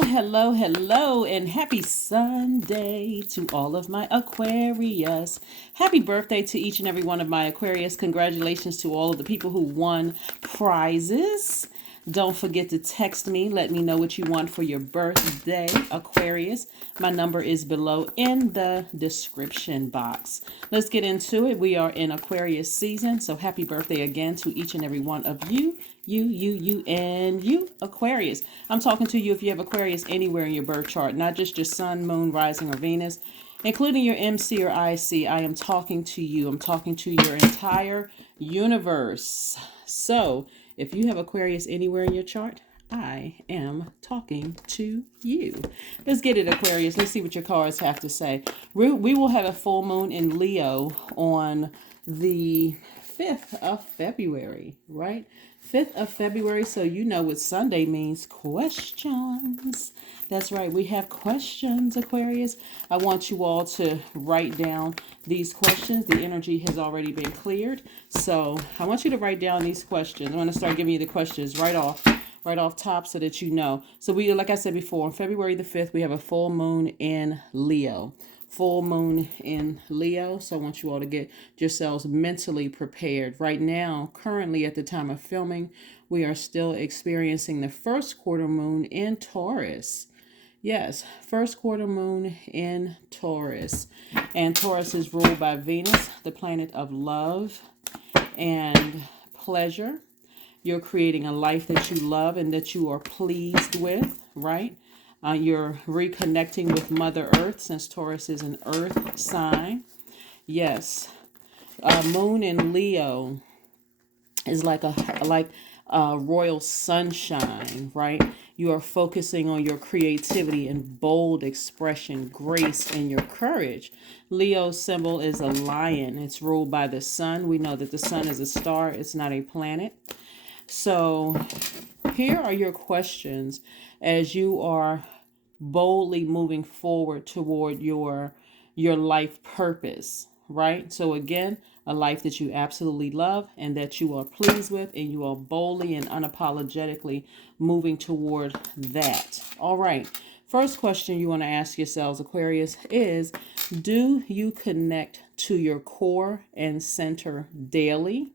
Hello, and happy Sunday to all of my Aquarius. Happy birthday to each and every one of my Aquarius. Congratulations to all of the people who won prizes. Don't forget to text me. Let me know what you want for your birthday, Aquarius. My number is below in the description box. Let's get into it. We are in Aquarius season, so happy birthday again to each and every one of you. You, Aquarius. I'm talking to you if you have Aquarius anywhere in your birth chart, not just your sun, moon, rising, or Venus, including your MC or IC. I am talking to you. I'm talking to your entire universe. So, if you have Aquarius anywhere in your chart, I am talking to you. Let's get it, Aquarius. Let's see what your cards have to say. We will have a full moon in Leo on the 5th of February, right? 5th of February, so you know what Sunday means. Questions. That's right, we have questions, Aquarius. I want you all to write down these questions. The energy has already been cleared, so I want you to write down these questions. I'm going to start giving you the questions right off top so that you know. So we, like I said before, on February the 5th, we have a full moon in Leo. Full moon in Leo. So I want you all to get yourselves mentally prepared. Right now, currently at the time of filming, we are still experiencing the first quarter moon in Taurus. Yes, first quarter moon in Taurus. And Taurus is ruled by Venus, the planet of love and pleasure. You're creating a life that you love and that you are pleased with, right? You're reconnecting with Mother Earth, since Taurus is an earth sign. Yes. Moon in Leo is like royal sunshine, right? You are focusing on your creativity and bold expression, grace, and your courage. Leo's symbol is a lion. It's ruled by the sun. We know that the sun is a star. It's not a planet. So here are your questions as you are boldly moving forward toward your life purpose, right? So again, a life that you absolutely love and that you are pleased with, and you are boldly and unapologetically moving toward that. All right. First question you want to ask yourselves, Aquarius, is do you connect to your core and center daily?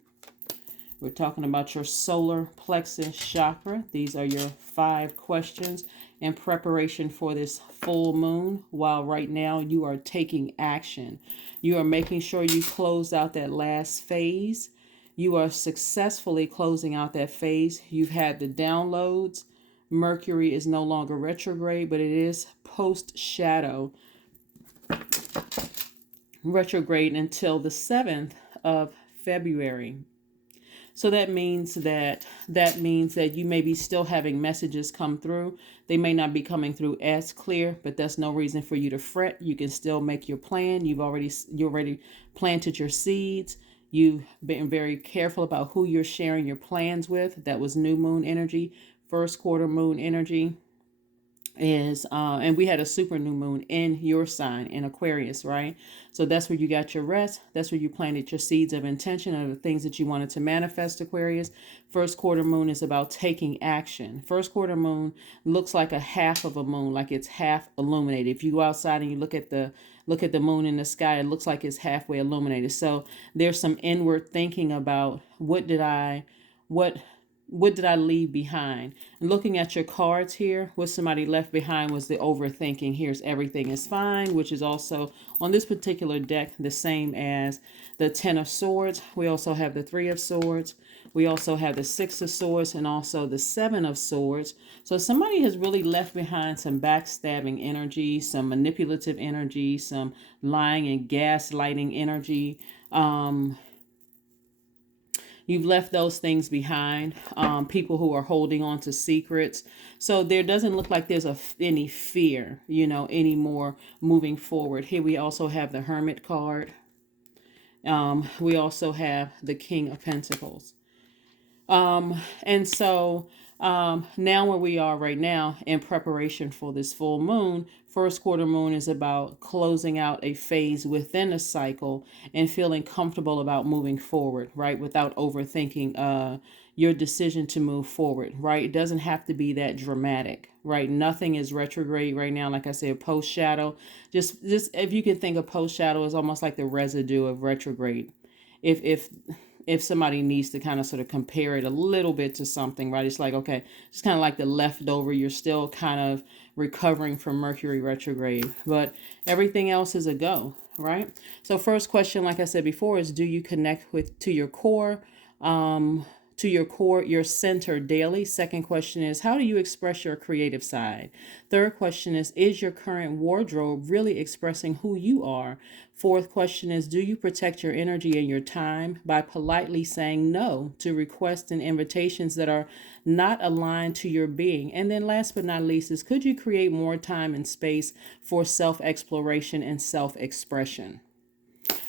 We're talking about your solar plexus chakra. These are your 5 questions in preparation for this full moon, while right now you are taking action. You are making sure you close out that last phase. You are successfully closing out that phase. You've had the downloads. Mercury is no longer retrograde, but it is post-shadow retrograde until the 7th of February. So that means that you may be still having messages come through. They may not be coming through as clear, but that's no reason for you to fret. You can still make your plan. You already planted your seeds. You've been very careful about who you're sharing your plans with. That was new moon energy. First quarter moon energy is and we had a super new moon in your sign in Aquarius, right? So that's where you got your rest. That's where you planted your seeds of intention of the things that you wanted to manifest, Aquarius. First quarter moon is about taking action. First quarter moon looks like a half of a moon, like it's half illuminated. If you go outside and you look at the moon in the sky, it looks like it's halfway illuminated. So there's some inward thinking about what did I leave behind? And looking at your cards here, what somebody left behind was the overthinking. Here's everything is fine, which is also on this particular deck the same as the 10 of Swords. We also have the 3 of Swords. We also have the 6 of Swords and also the 7 of Swords. So somebody has really left behind some backstabbing energy, some manipulative energy, some lying and gaslighting energy. You've left those things behind. People who are holding on to secrets. So there doesn't look like there's any fear, anymore moving forward. Here we also have the Hermit card. We also have the King of Pentacles. And so now where we are right now in preparation for this full moon, first quarter moon is about closing out a phase within a cycle and feeling comfortable about moving forward, right? Without overthinking, your decision to move forward, right? It doesn't have to be that dramatic, right? Nothing is retrograde right now. Like I said, post shadow, just if you can think of post shadow as almost like the residue of retrograde. If somebody needs to kind of sort of compare it a little bit to something, right? It's like, okay, it's kind of like the leftover. You're still kind of recovering from Mercury retrograde, but everything else is a go, right? So first question, like I said before, is do you connect with to your core? Your center daily. Second question is, how do you express your creative side? Third question is your current wardrobe really expressing who you are? Fourth question is, do you protect your energy and your time by politely saying no to requests and invitations that are not aligned to your being? And then last but not least is, could you create more time and space for self-exploration and self-expression?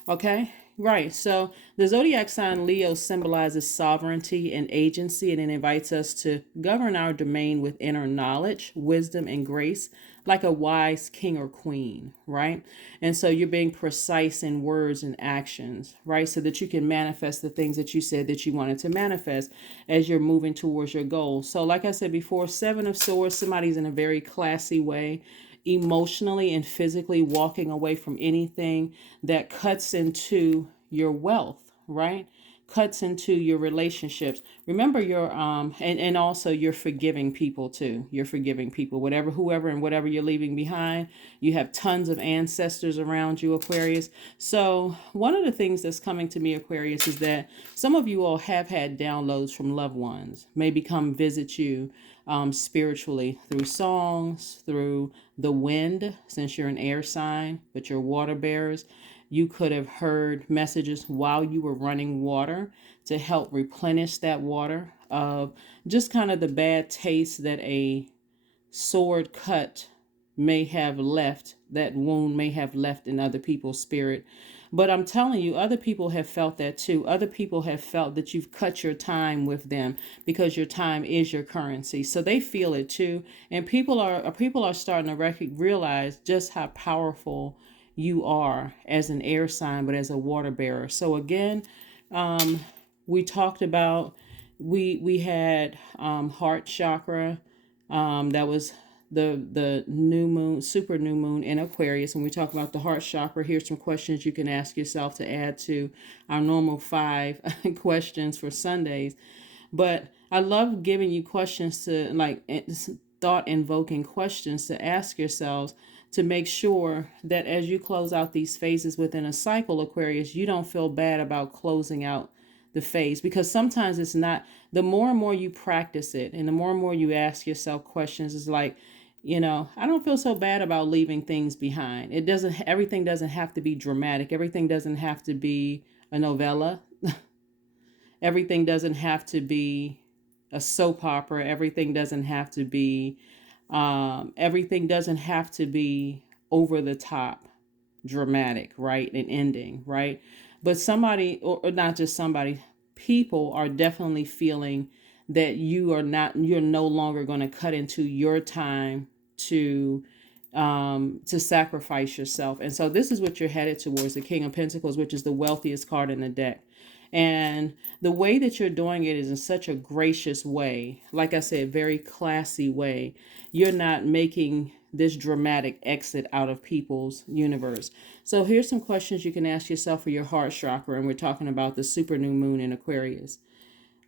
Okay, right. So the zodiac sign Leo symbolizes sovereignty and agency, and it invites us to govern our domain with inner knowledge, wisdom, and grace, like a wise king or queen, right? And so you're being precise in words and actions, right? So that you can manifest the things that you said that you wanted to manifest as you're moving towards your goal. So, like I said before, Seven of Swords, somebody's in a very classy way, emotionally and physically walking away from anything that cuts into your wealth, right? Cuts into your relationships. Remember your and also you're forgiving people too. You're forgiving people, whatever, whoever, and whatever you're leaving behind. You have tons of ancestors around you, Aquarius. So one of the things that's coming to me, Aquarius, is that some of you all have had downloads from loved ones, maybe come visit you spiritually through songs, through the wind, since you're an air sign, but you're water bearers. You could have heard messages while you were running water to help replenish that water of just kind of the bad taste that a sword cut may have left, that wound may have left in other people's spirit. But I'm telling you, other people have felt that too. Other people have felt that you've cut your time with them because your time is your currency. So they feel it too. And people are starting to realize just how powerful you are as an air sign, but as a water bearer. So again, we talked about we had heart chakra. That was the new moon, super new moon in Aquarius. When we talk about the heart chakra, here's some questions you can ask yourself to add to our normal 5 questions for Sundays. But I love giving you questions to thought invoking questions to ask yourselves to make sure that as you close out these phases within a cycle, Aquarius, you don't feel bad about closing out the phase, because sometimes it's not. The more and more you practice it and the more and more you ask yourself questions, it's like, I don't feel so bad about leaving things behind. Everything doesn't have to be dramatic. Everything doesn't have to be a novella. Everything doesn't have to be a soap opera. Everything doesn't have to be over the top dramatic, right? And ending, right? But somebody, or not just somebody, people are definitely feeling that you're no longer going to cut into your time to sacrifice yourself. And so this is what you're headed towards, the King of Pentacles, which is the wealthiest card in the deck. And the way that you're doing it is in such a gracious way. Like I said, very classy way. You're not making this dramatic exit out of people's universe. So here's some questions you can ask yourself for your heart chakra. And we're talking about the super new moon in Aquarius.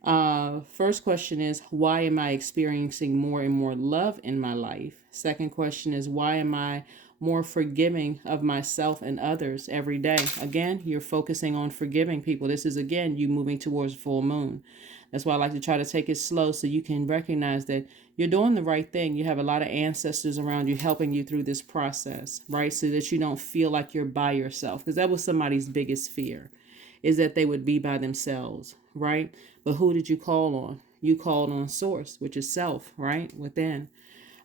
First question is, why am I experiencing more and more love in my life? Second question is, why am I more forgiving of myself and others every day? Again, you're focusing on forgiving people. This is, again, you moving towards full moon. That's why I like to try to take it slow so you can recognize that you're doing the right thing. You have a lot of ancestors around you helping you through this process, right? So that you don't feel like you're by yourself, because that was somebody's biggest fear, is that they would be by themselves, right? But who did you call on? You called on source, which is self, right? Within,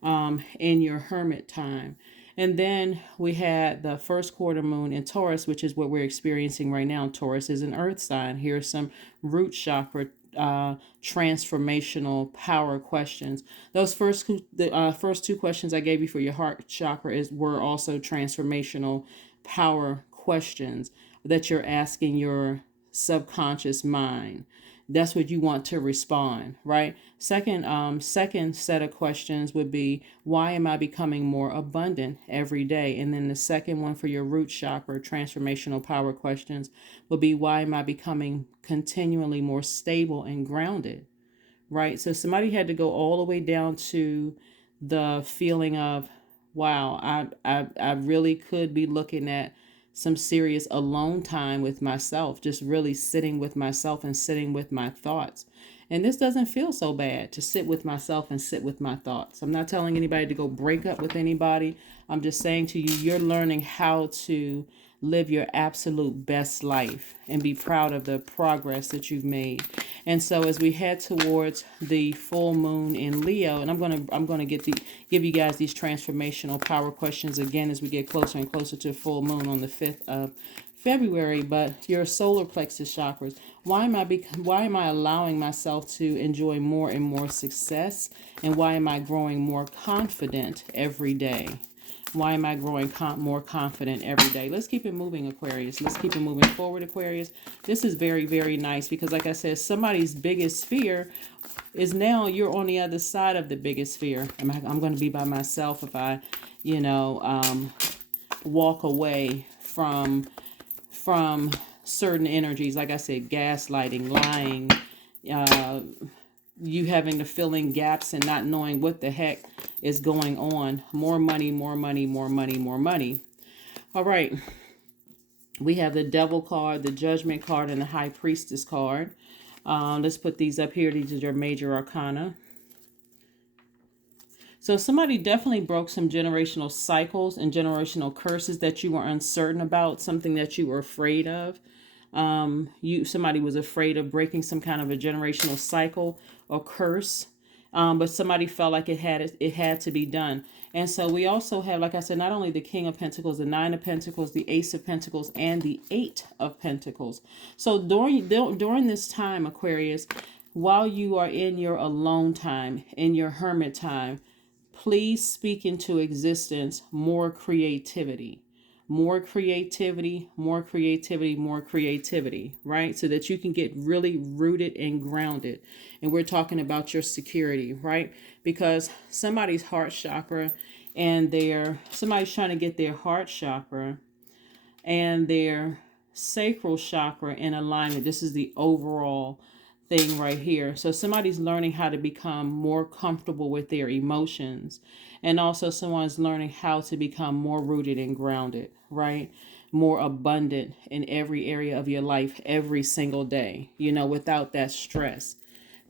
in your hermit time. And then we had the first quarter moon in Taurus, which is what we're experiencing right now. Taurus is an earth sign. Here's some root chakra transformational power questions. Those first two questions I gave you for your heart chakra were also transformational power questions that you're asking your subconscious mind. that's what you want to respond, right? Second set of questions would be, why am I becoming more abundant every day? And then the second one for your root chakra, transformational power questions, would be, why am I becoming continually more stable and grounded? Right? So somebody had to go all the way down to the feeling of, wow, I really could be looking at some serious alone time with myself, just really sitting with myself and sitting with my thoughts. And this doesn't feel so bad, to sit with myself and sit with my thoughts. I'm not telling anybody to go break up with anybody. I'm just saying to you, you're learning how to live your absolute best life and be proud of the progress that you've made. And so as we head towards the full moon in Leo, and I'm gonna give you guys these transformational power questions again as we get closer and closer to full moon on the 5th of February. But your solar plexus chakras, why am I allowing myself to enjoy more and more success, and why am I growing more confident every day? Why am I growing more confident every day? Let's keep it moving, Aquarius. Let's keep it moving forward, Aquarius. This is very, very nice because, like I said, somebody's biggest fear is now you're on the other side of the biggest fear. I'm going to be by myself if I, walk away from certain energies. Like I said, gaslighting, lying, you having to fill in gaps and not knowing what the heck is going on. More money, more money, more money, more money. All right. We have the Devil card, the Judgment card, and the High Priestess card. Let's put these up here. These are your major arcana. So somebody definitely broke some generational cycles and generational curses that you were uncertain about, something that you were afraid of. Somebody was afraid of breaking some kind of a generational cycle or curse, but somebody felt like it had to be done. And so we also have, like I said, not only the King of Pentacles, the Nine of Pentacles, the Ace of Pentacles, and the Eight of Pentacles. So during this time, Aquarius, while you are in your alone time, in your hermit time, please speak into existence more creativity. More creativity, more creativity, more creativity, right? So that you can get really rooted and grounded. And we're talking about your security, right? Because somebody's heart chakra and somebody's trying to get their heart chakra and their sacral chakra in alignment. This is the overall thing right here. So somebody's learning how to become more comfortable with their emotions. And also someone's learning how to become more rooted and grounded, right? More abundant in every area of your life every single day, without that stress.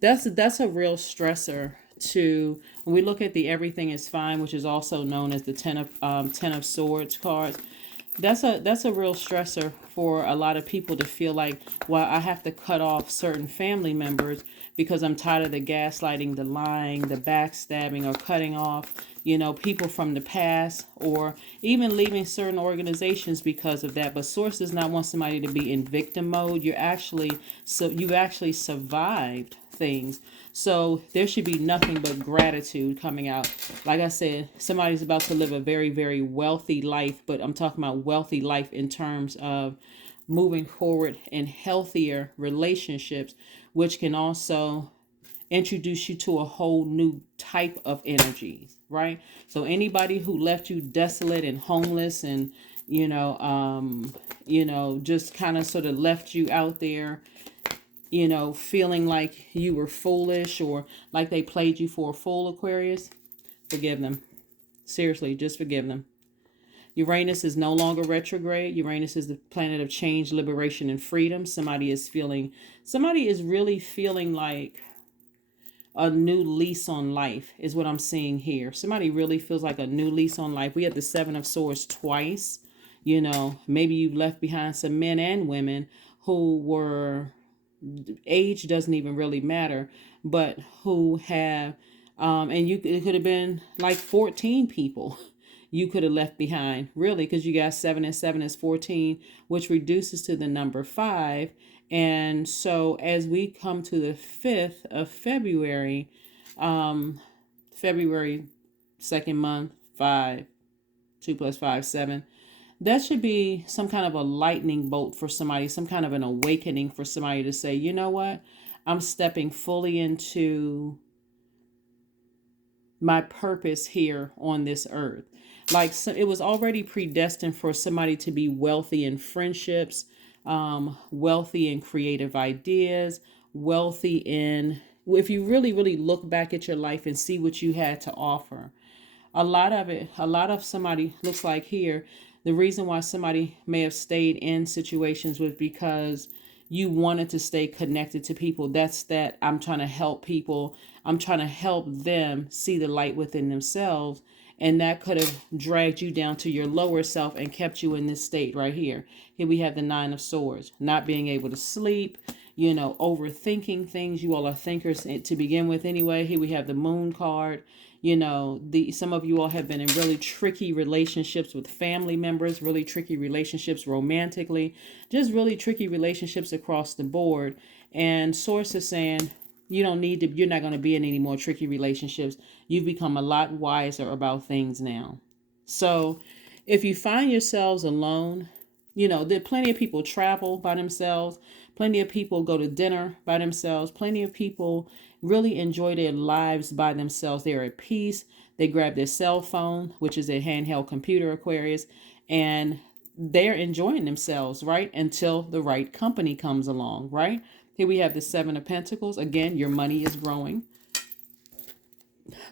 That's a real stressor when we look at the everything is fine, which is also known as the Ten of Swords cards. That's a real stressor for a lot of people to feel like, well, I have to cut off certain family members because I'm tired of the gaslighting, the lying, the backstabbing, or cutting off, people from the past, or even leaving certain organizations because of that. But Source does not want somebody to be in victim mode. You've actually survived things. So there should be nothing but gratitude coming out. Like I said, somebody's about to live a very, very wealthy life, but I'm talking about wealthy life in terms of moving forward in healthier relationships, which can also introduce you to a whole new type of energies, right? So anybody who left you desolate and homeless and, just kind of sort of left you out there, feeling like you were foolish or like they played you for a fool, Aquarius, forgive them. Seriously, just forgive them. Uranus is no longer retrograde. Uranus is the planet of change, liberation, and freedom. Somebody is really feeling like a new lease on life is what I'm seeing here. Somebody really feels like a new lease on life. We had the Seven of Swords twice. Maybe you left behind some men and women who were, age doesn't even really matter, but who have, it could have been like 14 people you could have left behind, really, because you got 7 and 7 is 14, which reduces to the number 5. And so as we come to the 5th of February, February 2nd month, 5, 2 plus 5, 7. That should be some kind of a lightning bolt for somebody, some kind of an awakening for somebody to say, you know what? I'm stepping fully into my purpose here on this earth. Like, so it was already predestined for somebody to be wealthy in friendships, wealthy in creative ideas, wealthy in, if you really, really look back at your life and see what you had to offer. A lot of somebody looks like here, the reason why somebody may have stayed in situations was because you wanted to stay connected to people. That's that I'm trying to help people. I'm trying to help them see the light within themselves. And that could have dragged you down to your lower self and kept you in this state right here. Here we have the Nine of Swords, not being able to sleep, overthinking things. You all are thinkers to begin with anyway. Here we have the Moon card. Some of you all have been in really tricky relationships with family members, really tricky relationships romantically, just really tricky relationships across the board. And Source is saying, you're not going to be in any more tricky relationships. You've become a lot wiser about things now. So if you find yourselves alone, there are plenty of people travel by themselves. Plenty of people go to dinner by themselves. Plenty of people really enjoy their lives by themselves. They're at peace. They grab their cell phone, which is a handheld computer, Aquarius, and they're enjoying themselves, right? Until the right company comes along, right? Here we have the Seven of Pentacles. Again, your money is growing.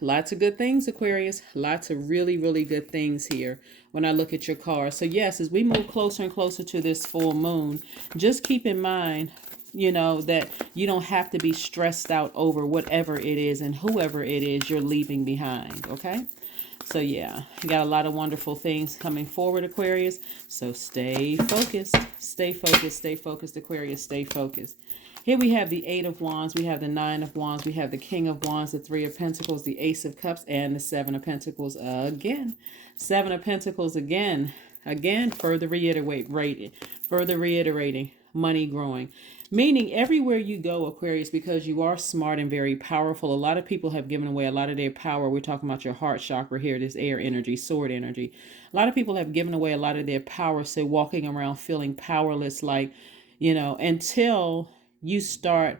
Lots of good things, Aquarius. Lots of really, really good things here when I look at your cards. So yes, as we move closer and closer to this full moon, just keep in mind, that you don't have to be stressed out over whatever it is and whoever it is you're leaving behind, okay? So yeah, you got a lot of wonderful things coming forward, Aquarius. So stay focused, stay focused, stay focused, Aquarius, stay focused. Here we have the Eight of Wands, we have the Nine of Wands, we have the King of Wands, the Three of Pentacles, the Ace of Cups, and the Seven of Pentacles again. Seven of Pentacles again, further reiterating, money growing. Meaning everywhere you go, Aquarius, because you are smart and very powerful, a lot of people have given away a lot of their power. We're talking about your heart chakra here, this air energy, sword energy. A lot of people have given away a lot of their power, so walking around feeling powerless, like, until you start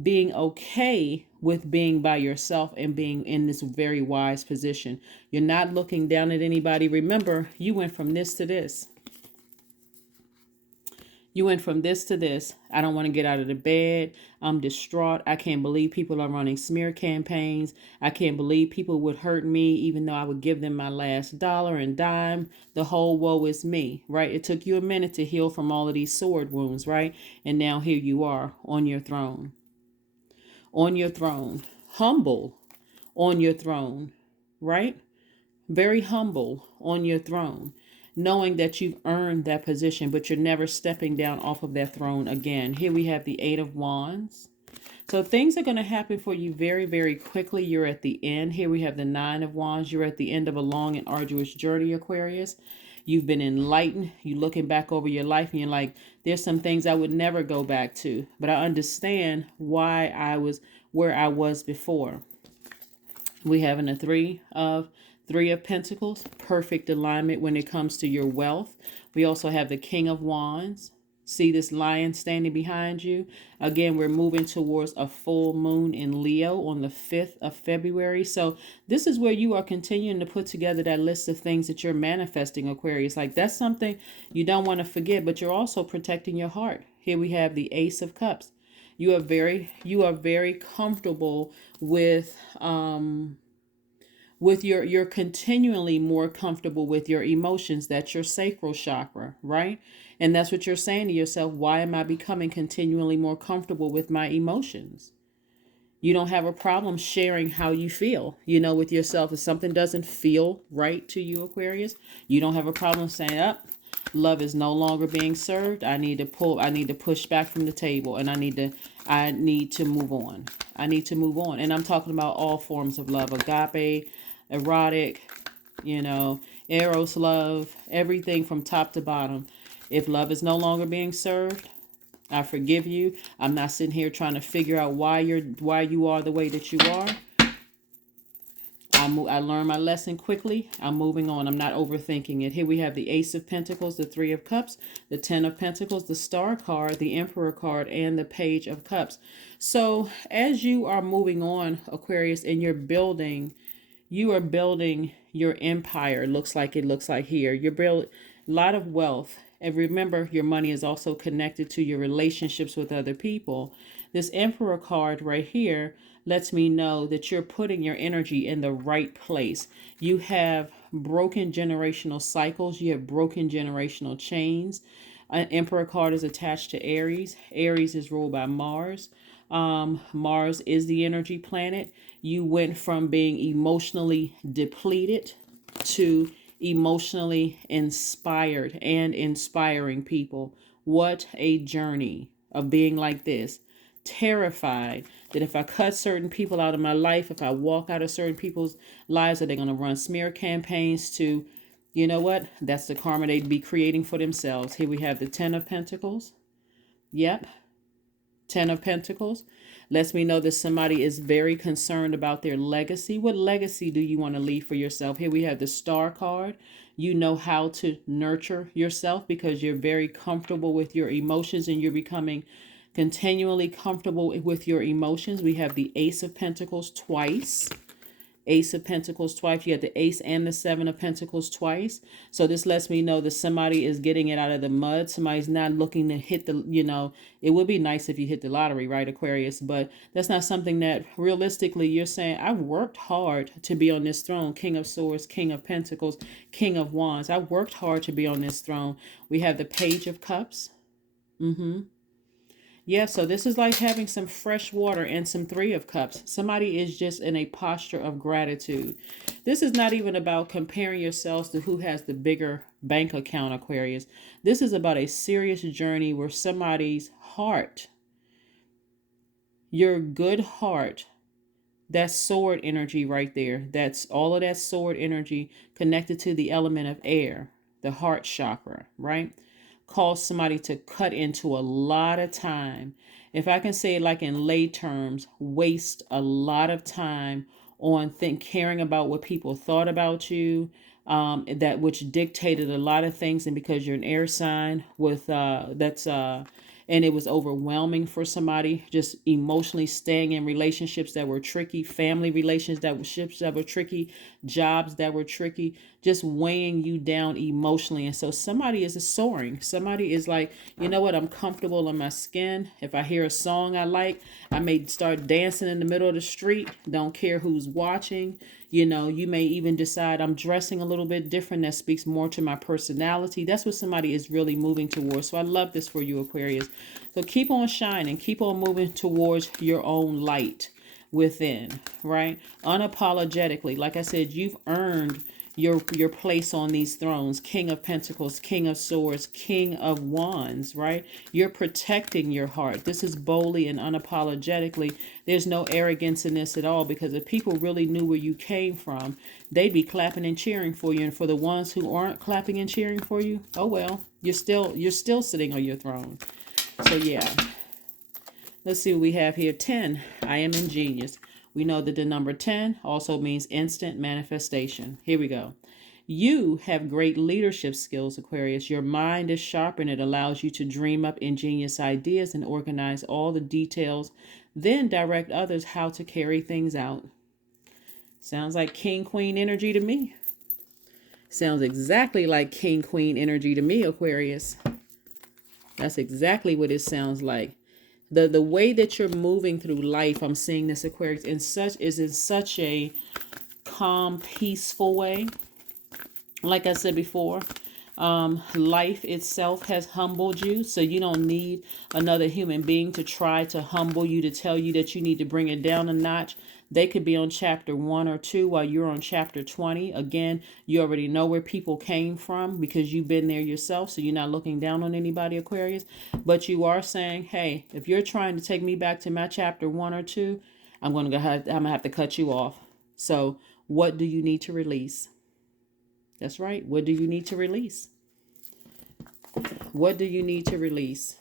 being okay with being by yourself and being in this very wise position. You're not looking down at anybody. Remember, you went from this to this. You went from this to this. I don't want to get out of the bed. I'm distraught. I can't believe people are running smear campaigns. I can't believe people would hurt me even though I would give them my last dollar and dime. The whole woe is me, right? It took you a minute to heal from all of these sword wounds, right? And now here you are on your throne. On your throne. Humble on your throne, right? Very humble on your throne, knowing that you've earned that position, but you're never stepping down off of that throne again. Here we have the Eight of Wands. So things are going to happen for you very, very quickly. You're at the end. Here we have the Nine of Wands. You're at the end of a long and arduous journey, Aquarius. You've been enlightened. You're looking back over your life and you're like, there's some things I would never go back to, but I understand why I was where I was before. We have in the Three of Pentacles, perfect alignment when it comes to your wealth. We also have the King of Wands. See this lion standing behind you? Again, we're moving towards a full moon in Leo on the 5th of February. So this is where you are continuing to put together that list of things that you're manifesting, Aquarius. Like, that's something you don't want to forget, but you're also protecting your heart. Here we have the Ace of Cups. You are very comfortable with you're continually more comfortable with your emotions. That's your sacral chakra, right? And that's what you're saying to yourself. Why am I becoming continually more comfortable with my emotions? You don't have a problem sharing how you feel, with yourself. If something doesn't feel right to you, Aquarius, you don't have a problem saying, up, love is no longer being served. I need to push back from the table, and I need to move on. I need to move on. And I'm talking about all forms of love, agape, erotic, eros love, everything from top to bottom. If love is no longer being served, I forgive you. I'm not sitting here trying to figure out why you are the way that you are. I learned my lesson quickly. I'm moving on. I'm not overthinking it. Here we have the Ace of Pentacles, the Three of Cups, the Ten of Pentacles, the Star card, the Emperor card, and the Page of Cups. So as you are moving on, Aquarius, and you are building your empire. Looks like here. You're building a lot of wealth. And remember, your money is also connected to your relationships with other people. This Emperor card right here lets me know that you're putting your energy in the right place. You have broken generational cycles. You have broken generational chains. An Emperor card is attached to Aries. Aries is ruled by Mars. Mars is the energy planet. You went from being emotionally depleted to emotionally inspired and inspiring people. What a journey of being like this. Terrified that if I cut certain people out of my life, if I walk out of certain people's lives, are they going to run smear campaigns to, you know what? That's the karma they'd be creating for themselves. Here we have the Ten of Pentacles. Yep. Ten of Pentacles lets me know that somebody is very concerned about their legacy. What legacy do you want to leave for yourself? Here we have the Star card. You know how to nurture yourself because you're very comfortable with your emotions and you're becoming continually comfortable with your emotions. We have the Ace of Pentacles twice. Ace of Pentacles twice. You have the Ace and the Seven of Pentacles twice. So this lets me know that somebody is getting it out of the mud. Somebody's not looking to hit the, it would be nice if you hit the lottery, right, Aquarius? But that's not something that realistically you're saying, I worked hard to be on this throne. King of Swords, King of Pentacles, King of Wands. I worked hard to be on this throne. We have the Page of Cups. Yeah, so this is like having some fresh water and some Three of Cups. Somebody is just in a posture of gratitude. This is not even about comparing yourselves to who has the bigger bank account, Aquarius. This is about a serious journey where somebody's heart, your good heart, that sword energy right there, that's all of that sword energy connected to the element of air, the heart chakra, right? Cause somebody to cut into a lot of time. If I can say it like in lay terms, waste a lot of time on caring about what people thought about you, that which dictated a lot of things. And because you're an air sign with and it was overwhelming for somebody, just emotionally staying in relationships that were tricky, family relationships that were tricky, jobs that were tricky, just weighing you down emotionally. And so somebody is soaring. Somebody is like, you know what? I'm comfortable in my skin. If I hear a song I like, I may start dancing in the middle of the street. Don't care who's watching. You may even decide I'm dressing a little bit different. That speaks more to my personality. That's what somebody is really moving towards. So I love this for you, Aquarius. So keep on shining. Keep on moving towards your own light within, right? Unapologetically. Like I said, you've earned your place on these thrones. King of Pentacles, King of Swords, King of Wands, right? You're protecting your heart. This is boldly and unapologetically. There's no arrogance in this at all, because if people really knew where you came from, they'd be clapping and cheering for you. And for the ones who aren't clapping and cheering for you, oh well, you're still sitting on your throne. So yeah. Let's see what we have here. 10. I am ingenious. We know that the number 10 also means instant manifestation. Here we go. You have great leadership skills, Aquarius. Your mind is sharp and it allows you to dream up ingenious ideas and organize all the details, then direct others how to carry things out. Sounds like King Queen energy to me. Sounds exactly like King Queen energy to me, Aquarius. That's exactly what it sounds like. The way that you're moving through life, I'm seeing this, Aquarius, in such a calm, peaceful way. Like I said before, life itself has humbled you, so you don't need another human being to try to humble you, to tell you that you need to bring it down a notch. They could be on chapter 1 or 2 while you're on chapter 20. Again, you already know where people came from because you've been there yourself, so you're not looking down on anybody, Aquarius. But you are saying, hey, if you're trying to take me back to my chapter 1 or 2, I'm gonna have to cut you off. So what do you need to release? That's right. What do you need to release? What do you need to release?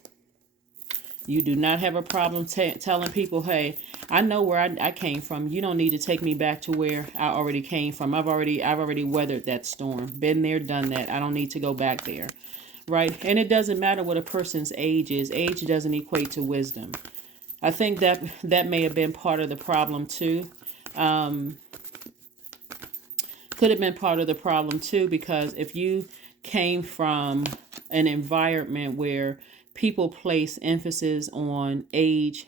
You do not have a problem telling people, hey, I know where I came from. You don't need to take me back to where I already came from. I've already weathered that storm. Been there, done that. I don't need to go back there. Right? And it doesn't matter what a person's age is. Age doesn't equate to wisdom. I think that may have been part of the problem too. Could have been part of the problem too, because if you came from an environment where people place emphasis on age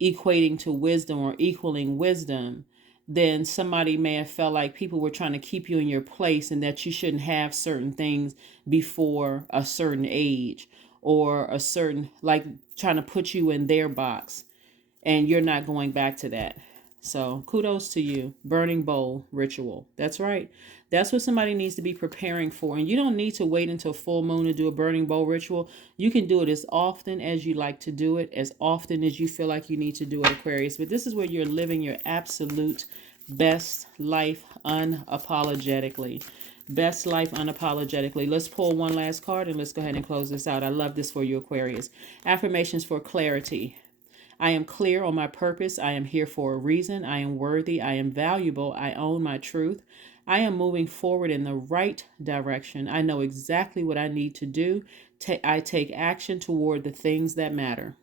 equating to wisdom or equaling wisdom, then somebody may have felt like people were trying to keep you in your place and that you shouldn't have certain things before a certain age, or a certain, like trying to put you in their box, and you're not going back to that. So kudos to you. Burning bowl ritual. That's right. That's what somebody needs to be preparing for. And you don't need to wait until full moon to do a burning bowl ritual. You can do it as often as you like to do it, as often as you feel like you need to do it, Aquarius. But this is where you're living your absolute best life unapologetically. Best life unapologetically. Let's pull one last card and let's go ahead and close this out. I love this for you, Aquarius. Affirmations for clarity. I am clear on my purpose. I am here for a reason. I am worthy. I am valuable. I own my truth. I am moving forward in the right direction. I know exactly what I need to do. I take action toward the things that matter.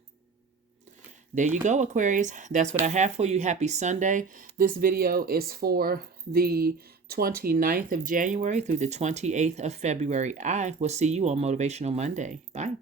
There you go, Aquarius. That's what I have for you. Happy Sunday. This video is for the 29th of January through the 28th of February. I will see you on Motivational Monday. Bye.